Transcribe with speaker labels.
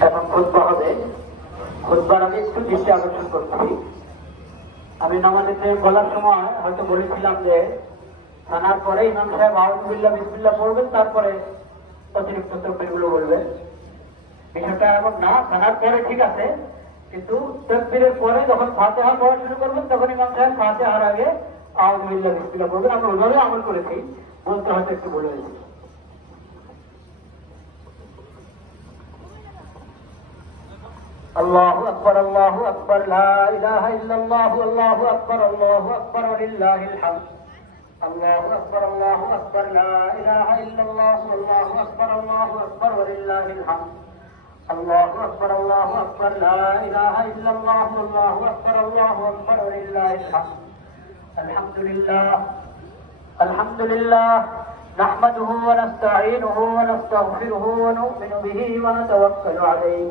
Speaker 1: খুতবা হবে। খুতবার আগে একটু দৃষ্টি আকর্ষণ করছি আমি নামাজেতে বলার সময় হয়তো বলেছিলাম যে থানার পরে ইমাম সাহেব আহমদুল্লাহ বিসমিল্লাহ পড়বেন, তারপরে অতিরিক্ত তকবিরগুলো বলবেন। বিষয়টা এমন না থানার পরে ঠিক আছে, কিন্তু তকবিরের পরে যখন ফাতেহা পড়া শুরু করবেন, তখন ইমাম সাহেব ফাতেহার আগে আহমদুল্লাহ বিসমিল্লাহ পড়বেন। আমরা ওইভাবে আমল করেছি, বলতে হয়তো একটু বলে হয়েছে।
Speaker 2: الله أكبر الله أكبر لا إله إلا الله الله أكبر الله أكبر ولله الحمد. الله أكبر الله أكبر لا إله إلا الله الله أكبر الله أكبر ولله الحمد. الله أكبر الله أكبر لا إله إلا الله الله أكبر الله أكبر ولله الحمد. الحمد لله. الحمد لله. نحمده ونستعينه ونستغفره ونؤمن به ونتوكل عليه.